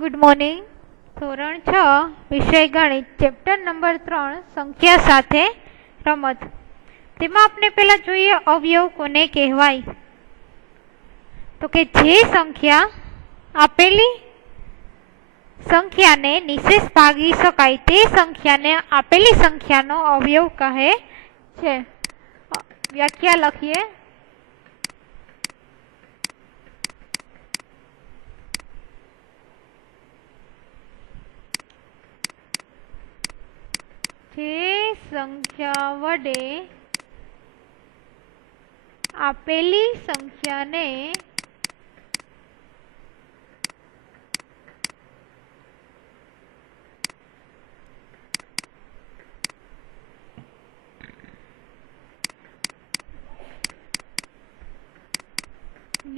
Good morning. ધોરણ 6 વિષય ગણિત ચેપ્ટર નંબર 3 સંખ્યા સાથે રમત. તેમાં આપણે પહેલા જોઈએ અવયવ કોને કહેવાય. તો કે જે સંખ્યા આપેલી સંખ્યાને નિશેષ ભાગી શકાય તે સંખ્યાને આપેલી સંખ્યાનો અવયવ કહે છે. વ્યાખ્યા લખીએ. જે સંખ્યા વડે આપેલી સંખ્યાને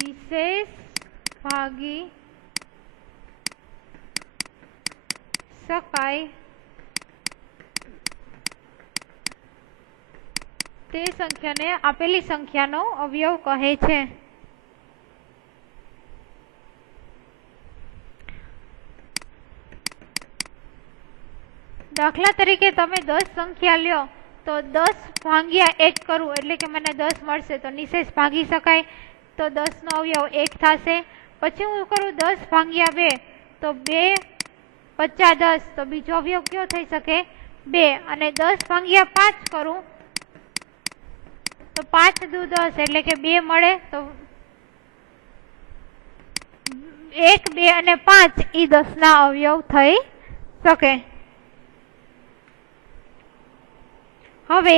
નિશેષ ભાગી શકાય તે સંખ્યાને આપેલી સંખ્યાનો અવયવ કહે છે. દાખલા તરીકે તમે 10 સંખ્યા લ્યો તો 10 ભાગ્યા 1 કરું એટલે કે મને 10 મળશે તો નિશેષ ભાગી શકાય તો 10 નો અવયવ 1 થશે. પછી હું કરું 10 ભાગ્યા 2 તો 2 50 10 તો બીજો અવયવ કયો થઈ શકે 2. અને 10 ભાગ્યા 5 કરું તો 5 દુ 10 એટલે કે 2 મળે તો 1 2 અને 5 એ 10 ના અવયવ થઈ શકે. હવે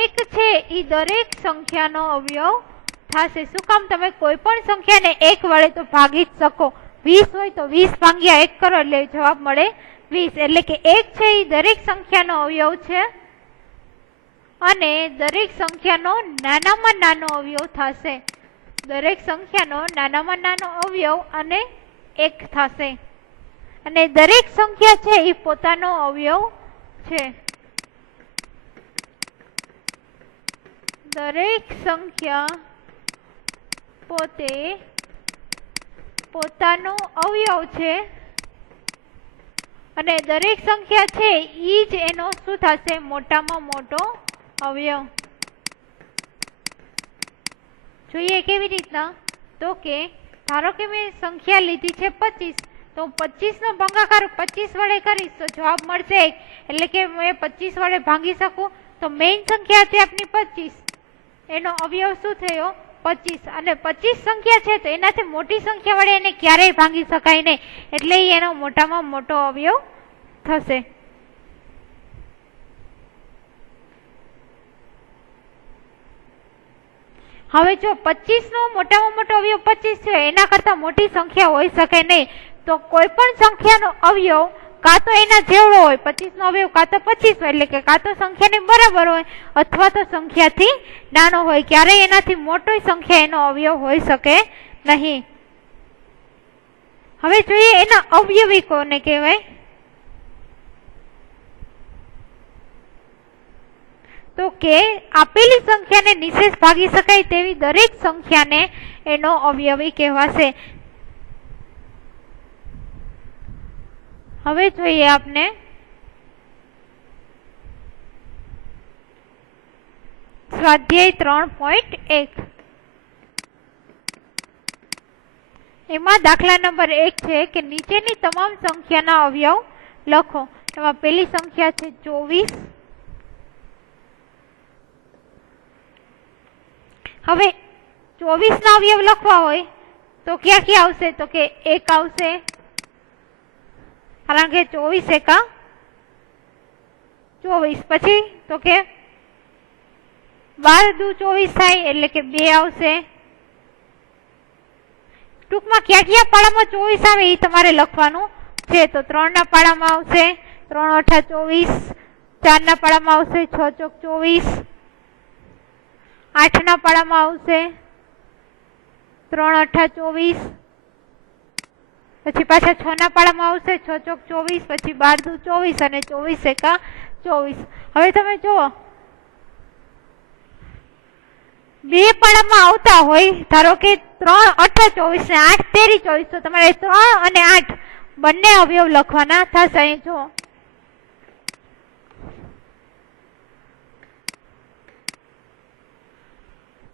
1 છે એ દરેક સંખ્યાનો અવયવ થશે. શું કામ? તમે કોઈ પણ સંખ્યાને 1 વડે તો ભાગી જ શકો. 20 હોય તો 20 ભાગ્યા 1 કરો એટલે જવાબ મળે 20. એટલે કે 1 છે એ દરેક સંખ્યાનો અવયવ છે અને દરેક સંખ્યાનો નાનામાં નાનો અવયવ થશે. દરેક સંખ્યાનો નાનામાં નાનો અવયવ અને 1 થશે. અને દરેક સંખ્યા છે એ પોતાનો અવયવ છે. દરેક સંખ્યા પોતે પોતાનો અવયવ છે અને દરેક સંખ્યા છે એ જ એનો શું થશે મોટામાં મોટો અવયવ. જોઈએ કેવી રીતના. તો કે ધારો કે મેં સંખ્યા લીધી છે 25 તો 25 નો ભાગાકાર 25 વડે કરીશ તો જવાબ મળશે 1. એટલે કે મેં 25 વડે ભાગી શકું તો મેઇન સંખ્યા હતી આપણી 25 એનો અવયવ શું થયો 25. અને 25 સંખ્યા છે તો એનાથી મોટી સંખ્યા વડે એને ક્યારેય ભાગી શકાય નહીં એટલે એનો મોટામાં મોટો અવયવ થશે. હવે જો 25 નો મોટામાં મોટો અવયવ 25 છે એના કરતા મોટી સંખ્યા હોઈ શકે નહીં તો કોઈ પણ સંખ્યાનો અવયવ કાં તો એના જેવડો હોય 25 નો અવયવ કાં તો 25 હોય એટલે કે કાં તો સંખ્યાની બરાબર હોય અથવા તો સંખ્યાથી નાનો હોય. ક્યારેય એનાથી મોટી સંખ્યા એનો અવયવ હોઈ શકે નહીં. હવે જોઈએ એના અવયવી કોને કહેવાય. તો કે આપેલી સંખ્યાને નિશેષ ભાગી શકાય તેવી દરેક સંખ્યાને એનો અવયવી કહેવાશે. હવે જોઈએ આપણે સ્વાધ્યાય 3.1. એમાં દાખલા નંબર 1 છે કે નીચેની તમામ સંખ્યાના અવયવ લખો. એમાં પહેલી સંખ્યા છે 24. હવે 24 ના અવયવ લખવા હોય તો ક્યાં ક્યાં આવશે તો કે 1 આવશે કારણ કે 24 એકા 24. પછી તો કે 12 દુ 24 થાય એટલે કે 2 આવશે. ટૂંકમાં ક્યાં ક્યાં પાડામાં 24 આવે એ તમારે લખવાનું છે. તો 3 ના પાડામાં આવશે 3 8 24. 4 ના પાડામાં આવશે 6 ચોક 24. 8 ના પાડામાં આવશે 3 8 24. પછી પાછા 6 ના પાડામાં આવશે 6 ચોક 24. પછી 12 દુ 24 અને 24 એકા 24. હવે તમે જુઓ બે પાડામાં આવતા હોય, ધારો કે 3 8 24 ને 8 13 24, તો તમારે 3 અને 8 બંને અવયવ લખવાના થશે. અહીં જો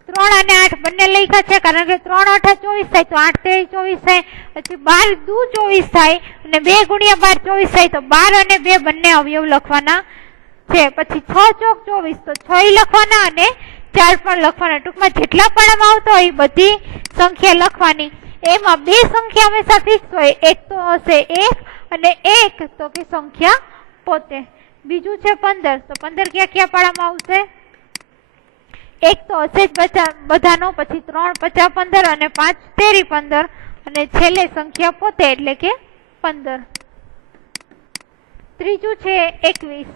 3 અને 8 બંને લખ્યા છે, કારણ કે 3 8 24 થાય તો 8 13 24 થાય, પછી 12 દુ 24 થાય અને 2 ગુણ્યા 12 24 થાય, તો 12 અને 2 બંને અવયવ લખવાના છે. પછી 6 ચોક 24 તો 6 લખવાના અને 4 પણ લખવાના. ટૂંકમાં જેટલા પાડામાં આવતો હોય એ બધી સંખ્યા લખવાની. એમાં બે સંખ્યા હંમેશા ફિક્સ હોય, એક તો હશે 1 અને એક તો કે સંખ્યા પોતે. બીજું છે 15, તો 15 ક્યાં ક્યાં પાડામાં આવશે? એક તો હશે જ બધાનો, પછી 3 50 15 અને 5 13 15 અને છેલ્લે સંખ્યા પોતે એટલે કે 15. ત્રીજું છે 21,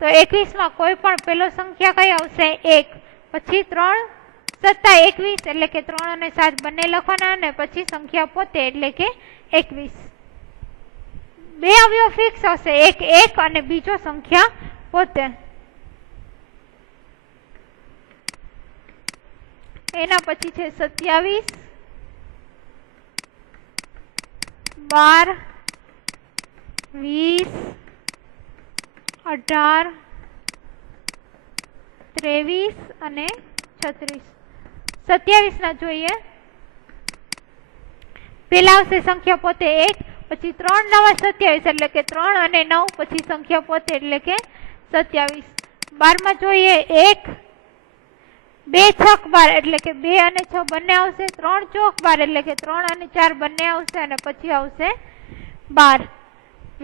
તો 21 માં કોઈ પણ પેલો સંખ્યા કઈ આવશે? 1, પછી 3 7 21 એટલે કે 3 અને 7 બંને લખવાના અને પછી સંખ્યા પોતે એટલે કે 21. બે અવયવ ફિક્સ હશે, એક 1 અને બીજો સંખ્યા પોતે. એના પછી છે 27 12 20 18 23 અને 36. 27 ના જોઈએ. પેલા આવશે સંખ્યા પોતે 1, પછી 3 9 27 એટલે કે 3 અને 9 પછી સંખ્યા પોતે એટલે કે 27. 12 માં જોઈએ 1 2 6 12 એટલે કે 2 અને 6 બંને આવશે, 3 ચોક 12 એટલે કે 3 અને 4 બંને આવશે અને પછી આવશે 12.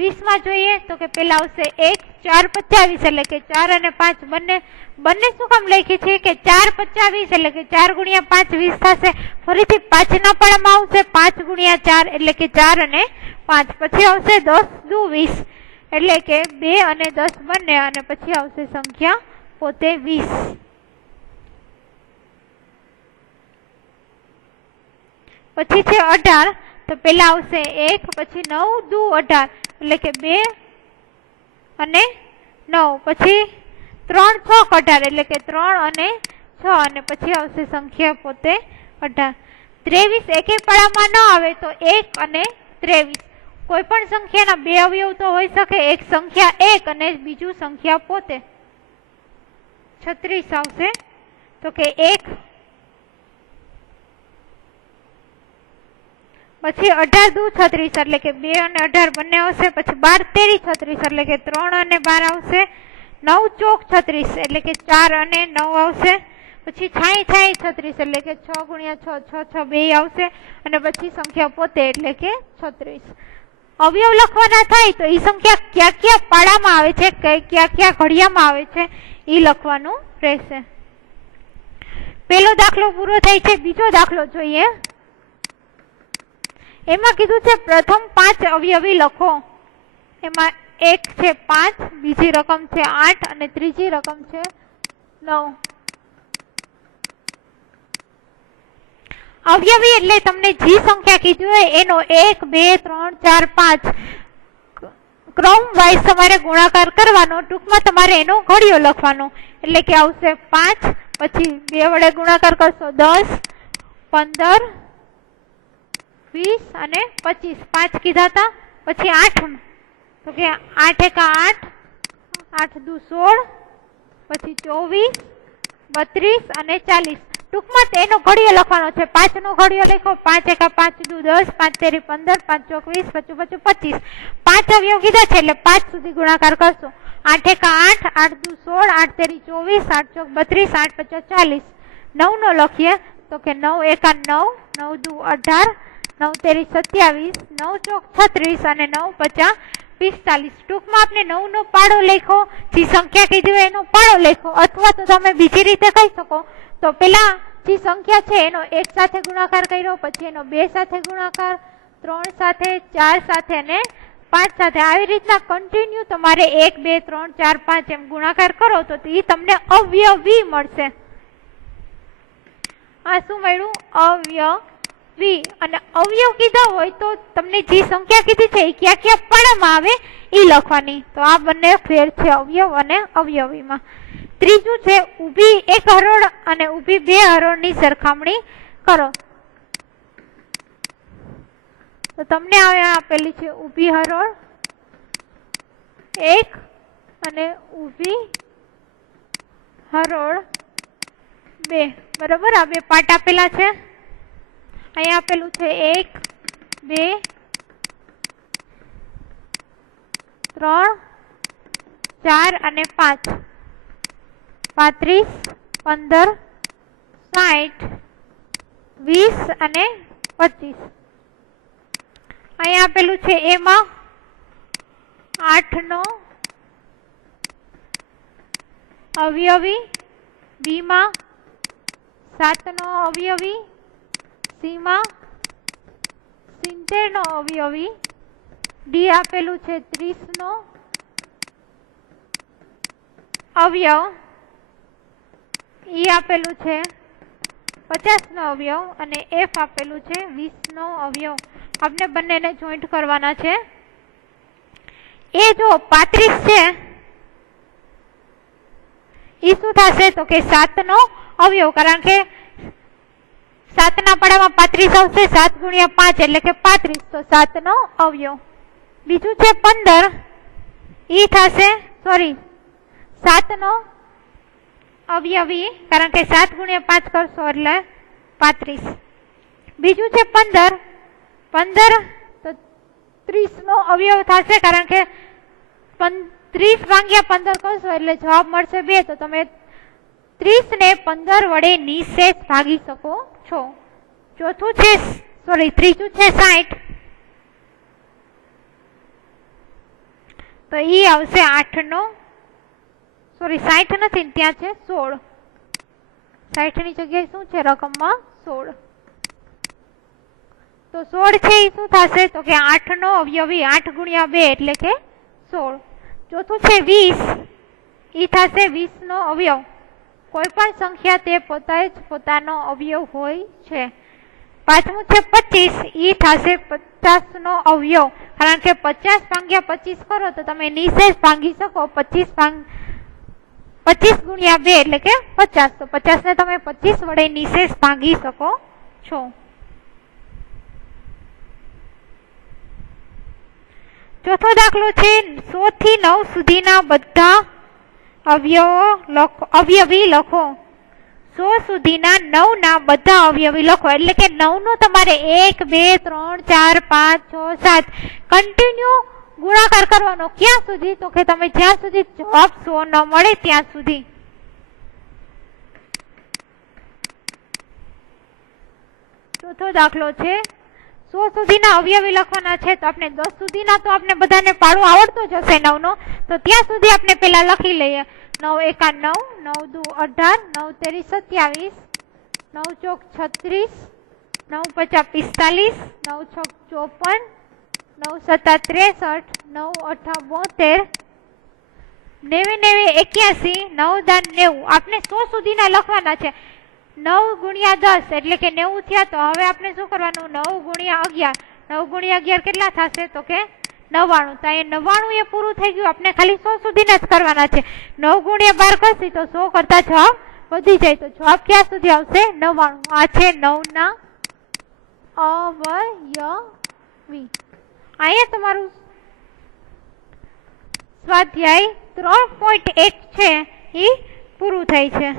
20 માં જોઈએ તો કે પેલા આવશે 1 4 25 એટલે કે 4 અને 5 બંને શું કામ લખી છે કે 4 25 એટલે કે 4 ગુણ્યા 5 20 થશે. ફરીથી 5 ના પાડામાં આવશે 5 ગુણ્યા 4 એટલે કે 4 અને 5, પછી આવશે 10 દુ 20 એટલે કે 2 અને 10 બંને અને પછી આવશે સંખ્યા પોતે 20. પછી છે 18, તો પેલા આવશે 1, પછી 9 દુ 18 એટલે કે 2 અને 9, પછી 3 6 18 એટલે કે 3 અને 6 અને પછી આવશે સંખ્યા પોતે 18. 23 એકે પાડામાં ન આવે તો 1 અને 23. કોઈ પણ સંખ્યાના બે અવયવ તો હોઈ શકે, એક સંખ્યા 1 અને બીજું સંખ્યા પોતે. 36 આવશે તો કે 1, પછી 18 દુ 36 એટલે કે 2 અને 18 બંને આવશે, પછી 12 13 36 એટલે કે 3 અને 12 આવશે, 9 ચોક 36 એટલે કે 4 અને 9 આવશે, પછી 6 36 એટલે કે 6 ગુણ્યા 6 6 6 2 આવશે અને પછી સંખ્યા પોતે એટલે કે 36. અવયવ લખવાના થાય તો એ સંખ્યા ક્યાં ક્યાં પાડામાં આવે છે, ક્યાં ક્યાં ઘડિયામાં આવે છે એ લખવાનું રહેશે. પેલો દાખલો પૂરો થાય છે. બીજો દાખલો જોઈએ. એમાં કીધું છે પ્રથમ 5 અવયવી લખો. એમાં એક છે 5, બીજી રકમ છે 8 અને ત્રીજી રકમ છે 9. અવયવી એટલે તમને જે સંખ્યા કીધું હોય એનો 1 2 3 4 5 ક્રમ વાઇઝ તમારે ગુણાકાર કરવાનો. ટૂંકમાં તમારે એનો ઘડિયો લખવાનો એટલે કે આવશે 5, પછી 2 વડે ગુણાકાર કરશો 10 15 20 અને 25. 5 કીધા હતા. પછી 8, તો કે 8 એકા 8, 8 દુ 16, પછી 24 32 અને 40. ટૂંકમાં તેનો ઘડિયો લખવાનો છે. 5 નો ઘડિયો લખો. 5 એકા 5 દુ 10, 5 તેરી 15, 5 ચોક 20, 25 25. 5 અવયવ કીધા છે એટલે 5 સુધી ગુણાકાર કરશો. 8 એકા 8, 8 દુ 16, 8 તેરી 24, 8 ચોક 32, 8 50 40. 9 નો લખીએ તો કે 9 એકા 9, 9 દુ 18, 9 તેરી 27, 9 ચોક 36 અને 9 50 45. ટૂંકમાં આપણે 9 નો પાડો લખો, જે સંખ્યા કીધી હોય એનો પાડો લખો, અથવા તો તમે બીજી રીતે કહી શકો તો પેલા જે સંખ્યા છે એનો 1 સાથે ગુણાકાર કર્યો, પછી એનો 2 સાથે ગુણાકાર, 3 સાથે, 4 સાથે અને 5 સાથે. આવી રીતના કન્ટિન્યુ તમારે 1 2 3 4 5 એમ ગુણાકાર કરો તો એ તમને અવયવી મળશે. આ શું મળ્યું? અવયવી. અને અવયવ કીધા હોય તો તમને જે સંખ્યા કીધી છે એ ક્યાં ક્યાં પાડામાં આવે એ લખવાની. તો આ બંને ફેર છે અવયવ અને અવયવીમાં. ત્રીજું છે ઊભી એક હરોળ અને ઊભી બે હરોળની સરખામણી કરો. તો તમને આપેલી છે ઊભી હરોળ 1 અને ઊભી હરોળ 2. બરાબર, આ બે પાર્ટ આપેલા છે. અહીંયા આપેલું છે 1 2 3 4 અને 5. 35 15 60 20 અને 25. અહીંયા આપેલું છે એમાં 8 નો અવયવી, બી માં 7 નો અવયવી, સી માં 70 નો અવયવી, ડી આપેલું છે 30 નો અવયવ, ઈ આપેલું છે 50 નો અવયવ અને એફ આપેલું છે 20 નો અવયવ. આપણે બંનેને જોઈન્ટ કરવાના છે. એ જો 35 છે એ શું થશે તો કે 7 નો અવયવ, કારણ કે 7 ના પાડામાં 35 આવશે. 7 ગુણ્યા 5 એટલે કે 35, તો 7 નો અવયવ. બીજું છે 15, ઈ થશે 7 નો અવયવી, કારણ કે 7 ગુણ્યા 5 કરશો એટલે 35. બીજું છે 15 તો 30 નો અવયવ થશે, કારણ કે 30 ભાગ્યા 15 કરશો એટલે જવાબ મળશે 2. તો તમે 30 ને 15 વડે નિશેષ ભાગી શકો છો. ત્રીજું છે 60, તો ઈ આવશે 8 નો 60 નથી, ત્યાં છે 16. 60 ની જગ્યાએ શું છે રકમમાં 16. તો 16 છે એ શું થશે તો કે 8 નો અવયવી, 8 ગુણ્યા 2 એટલે કે 16. ચોથું છે 20, ઈ થશે 20 નો અવયવ. કોઈ પણ સંખ્યા તે પોતે જ પોતાનો અવયવ હોય છે. પાંચમું છે 25, ઈ થશે 50 નો અવયવ, કારણ કે 50 ભાગ્યા 25 કરો તો તમે નિશેષ ભાંગી શકો. 25 ગુણ્યા 2 એટલે કે 50, તો 50 ને તમે 25 વડે નિશેષ ભાંગી શકો છો. ચોથો દાખલો છે 100 થી 9 સુધીના બધા અવયવી લખો. 100 સુધીના 9 ના બધા અવયવી લખો. એટલે કે 9 નો તમારે 1 2 3 4 5 6 7 કન્ટિન્યુ ગુણાકાર કરવાનો. ક્યાં સુધી તો કે તમે જ્યાં સુધી જવાબ 100 ન મળે ત્યાં સુધી. ચોથો દાખલો છે 100 સુધીના અવયવી લખવાના છે. તો આપણે 10 સુધીના તો આપણે બધાને પાડો આવડતો જ હશે 9 નો, તો ત્યાં સુધી આપણે પેલા લખી લઈએ. 9 એકા 9, 9 દુ 18, 9 તેરી 27, 9 ચોક 36, 9 પચા 45, 9 છક 54, 9 સત્તા 63, 9 અઠા 72, 99 81, 9 દાન 90. આપણે 100 સુધીના લખવાના છે. 9 ગુણ્યા 10 એટલે કે 90 થયા. તો હવે આપણે શું કરવાનું? 9 ગુણ્યા 11. 9 ગુણ્યા 11 કેટલા થશે તો કે 99. તો એ 99 એ પૂરું થઈ ગયું. આપણે ખાલી 100 સુધીના જ કરવાના છે. 9 ગુણ્યા 12 કરશી તો 100 કરતા જવાબ વધી જાય. તો જવાબ ક્યાં સુધી આવશે? 99. આ છે 9 ના અવયવી. અહીંયા તમારું સ્વાધ્યાય 3.1 છે એ પૂરું થાય છે.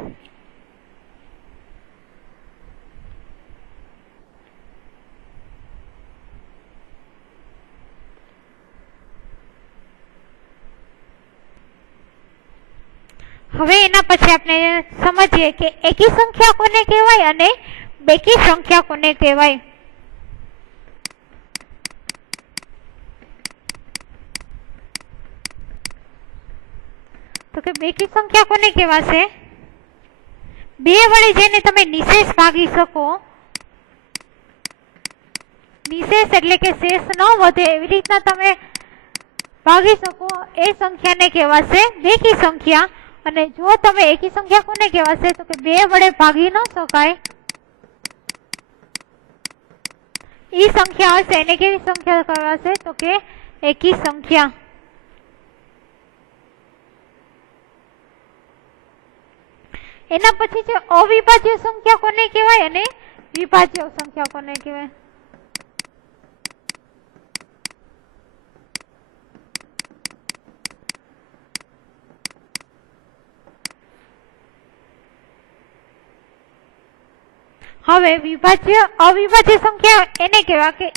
હવે એના પછી આપણે સમજીએ કે એકી સંખ્યા કોને કહેવાય અને બેકી સંખ્યા કોને કહેવાય. તો કે બેકી સંખ્યા કોને કહેવાશે? બે વડે જેને તમે નિશેષ ભાગી શકો. નિશેષ એટલે કે શેષ ન વધે એવી રીતના તમે ભાગી શકો એ સંખ્યાને કહેવાશે બેકી સંખ્યા. અને જો તમે એકી સંખ્યા કોને કહેવાશે? તો કે બે વડે ભાગી ન શકાય ઈ સંખ્યા હશે એને કેવી સંખ્યા કહેવાશે? તો કે એકી સંખ્યા. એના પછી છે અવિભાજ્ય સંખ્યા કોને કહેવાય અને વિભાજ્ય સંખ્યા કોને કહેવાય? હવે અવિભાજ્ય સંખ્યા એને કહેવાય કે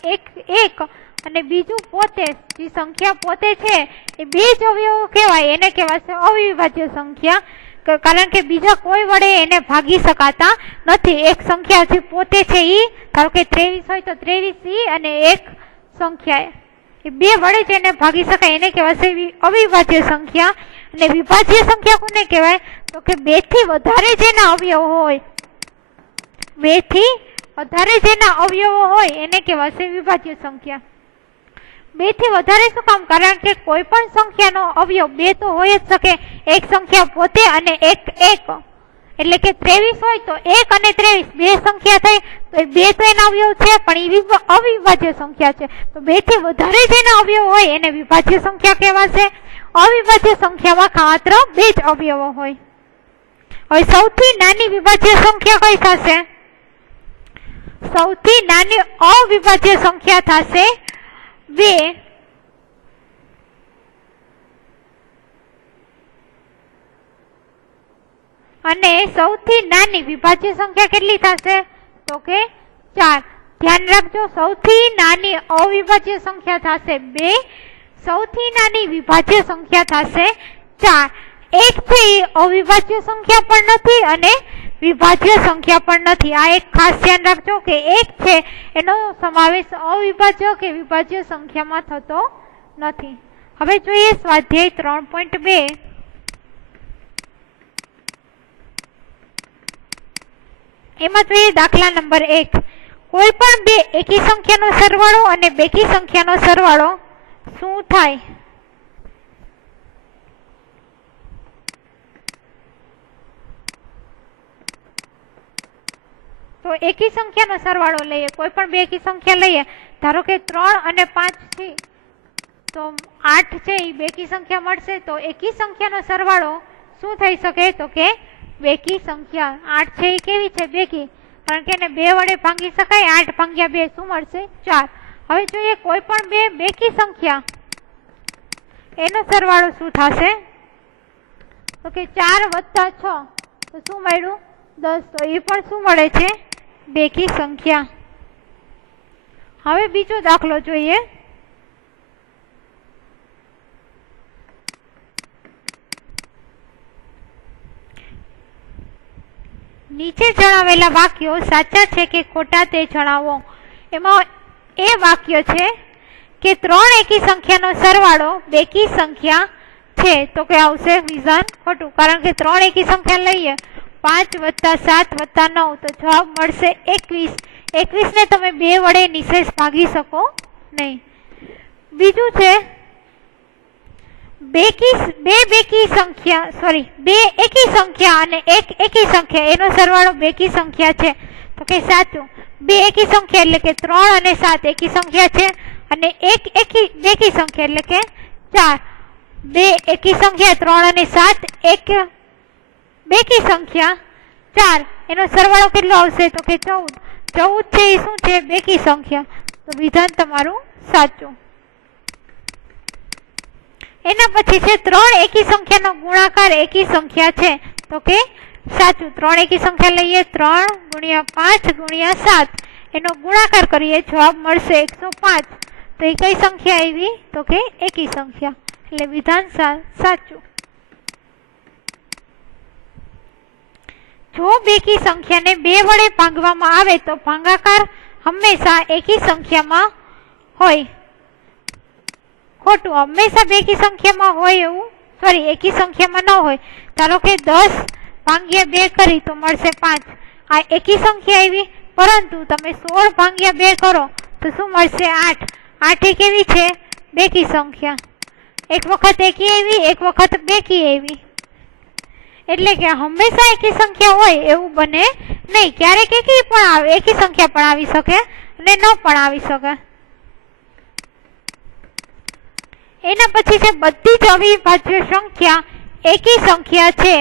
એક અને બીજું પોતે, જે સંખ્યા પોતે છે એ બે જ અવયવો કહેવાય, એને કહેવાય છે અવિભાજ્ય સંખ્યા. કારણ કે બીજા કોઈ વડે એને ભાગી શકાતા નથી. એક સંખ્યા જે પોતે છે એ, ધારો કે 23 હોય તો 23 અને એક સંખ્યા એ બે વડે જ એને ભાગી શકાય, એને કહેવાય છે અવિભાજ્ય સંખ્યા. અને વિભાજ્ય સંખ્યા કોને કહેવાય? તો કે 2 થી વધારે જેના અવયવો હોય, 2 થી વધારે જેના અવયવો હોય એને કહેવાય છે વિભાજ્ય સંખ્યા. 2 થી વધારે શું કામ? કારણ કે કોઈ પણ સંખ્યાનો અવયવ 2 તો હોય જ શકે. એક સંખ્યા પોતે અને એક એટલે કે 23 હોય તો 1 અને 23 બે સંખ્યા થઈ તો એ 2 તો એના અવયવ છે, પણ એ અવિભાજ્ય સંખ્યા છે. તો 2 થી વધારે જેના અવયવ હોય એને વિભાજ્ય સંખ્યા કહેવાશે. અવિભાજ્ય સંખ્યામાં માત્ર 2 જ અવયવો હોય. હવે સૌથી નાની વિભાજ્ય સંખ્યા કઈ થશે? સૌથી નાની અવિભાજ્ય સંખ્યા થશે 2. અને સૌથી નાની વિભાજ્ય સંખ્યા કેટલી થશે? તો કે 4. ધ્યાન રાખજો, સૌથી નાની અવિભાજ્ય સંખ્યા થશે 2, સૌથી નાની વિભાજ્ય સંખ્યા થશે 4. 1 છે એ અવિભાજ્ય સંખ્યા પણ નથી અને વિભાજ્ય સંખ્યા પણ નથી. આ એક ખાસ ધ્યાન રાખજો કે 1 છે એનો સમાવેશ અવિભાજ્ય કે વિભાજ્ય સંખ્યામાં થતો નથી. હવે જોઈએ સ્વાધ્યાય 3.2. એમાં જોઈએ દાખલા નંબર 1. કોઈ પણ બે એકી સંખ્યાનો સરવાળો અને બેકી સંખ્યાનો સરવાળો શું થાય? તો એકી સંખ્યાનો સરવાળો લઈએ, કોઈ પણ બે એકી સંખ્યા લઈએ, ધારો કે 3 અને 5 છે તો 8 છે એ બેકી સંખ્યા મળશે. તો એકી સંખ્યાનો સરવાળો શું થઈ શકે? તો કે બેકી સંખ્યા. 8 છે એ કેવી છે? બેકી, કારણ કે એને 2 વડે ભાંગી શકાય. 8 ભાગ્યા 2 શું મળશે? 4. હવે જોઈએ કોઈ પણ બે બેકી સંખ્યા એનો સરવાળો શું થશે? તો કે 4 વત્તા 6 તો શું મળ્યું? 10. તો એ પણ શું મળે છે? બેકી સંખ્યા. હવે બીજો દાખલો જોઈએ. નીચે જણાવેલા વાક્યો સાચા છે કે ખોટા તે જણાવો. એમાં એ વાક્ય છે કે 3 એકી સંખ્યાનો સરવાળો બેકી સંખ્યા છે. તો કે આવશે વિધાન ખોટું, કારણ કે 3 એકી સંખ્યા લઈએ 5 વત્તા 7 વત્તા 9 તો જવાબ મળશે 21. 21 ને તમે 2 વડે નિશેષ ભાગી શકો નહીં. બીજું છે બે એકી સંખ્યા અને એક એકી સંખ્યા એનો સરવાળો બેકી સંખ્યા છે. તો કે સાચું. બે એકી સંખ્યા એટલે કે 3 અને 7 એકી સંખ્યા છે અને એક બેકી સંખ્યા એટલે કે 4. બે એકી સંખ્યા 3 અને 7 એક બેકી સંખ્યા 4 એનો સરવાળો કેટલો આવશે? તો કે 14. 14 છે એ શું છે? બેકી સંખ્યા. તો વિધાન તમારું સાચું. એના પછી છે 3 એકી સંખ્યાનો ગુણાકાર એકી સંખ્યા છે. તો કે સાચું. 3 એકી સંખ્યા લઈએ 3 ગુણ્યા 5 ગુણ્યા 7 એનો ગુણાકાર કરીએ જવાબ મળશે 105. તો એ કઈ સંખ્યા આવી? તો કે એકી સંખ્યા. એટલે વિધાન સાચું. જો બેકી સંખ્યાને 2 વડે ભાંગવામાં આવે તો ભાગાકાર હંમેશા એકી સંખ્યામાં હોય. ખોટું. હંમેશા બેકી સંખ્યામાં હોય એવું, સોરી, એકી સંખ્યામાં ન હોય. ધારો કે 10 ભાગ્યા 2 કરી તો મળશે 5. આ એકી સંખ્યા આવી, પરંતુ તમે 16 ભાગ્યા 2 કરો તો શું મળશે? 8. 8 એ કેવી છે? બેકી સંખ્યા. એક વખત એકી આવી, એક વખત બેકી આવી. એટલે કે હંમેશા એકી સંખ્યા હોય એવું બને નહીં. ક્યારેક એકી સંખ્યા પણ આવી શકે અને ન પણ આવી શકે. એના પછી છે બધી જ અવિભાજ્ય સંખ્યા એકી સંખ્યા છે.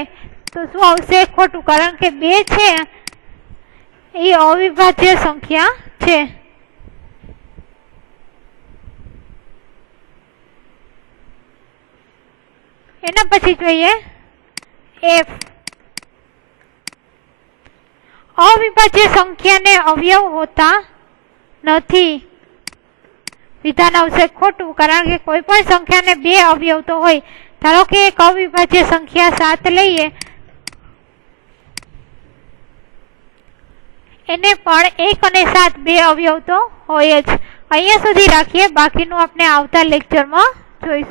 તો શું આવશે? ખોટું, કારણ કે 2 છે એ અવિભાજ્ય સંખ્યા છે. એના પછી જોઈએ F. અવિભાજ્ય સંખ્યાને અવયવ હોતા નથી. વિધાન આવશે ખોટું, કારણ કે કોઈ પણ સંખ્યાને 2 અવયવ તો હોય. ધારો કે એક અવિભાજ્ય સંખ્યા 7 લઈએ, એને પણ 1 અને 7 2 અવયવ તો હોય જ. અહીંયા સુધી રાખીએ, બાકીનું આપણે આવતા લેક્ચરમાં જોઈશું.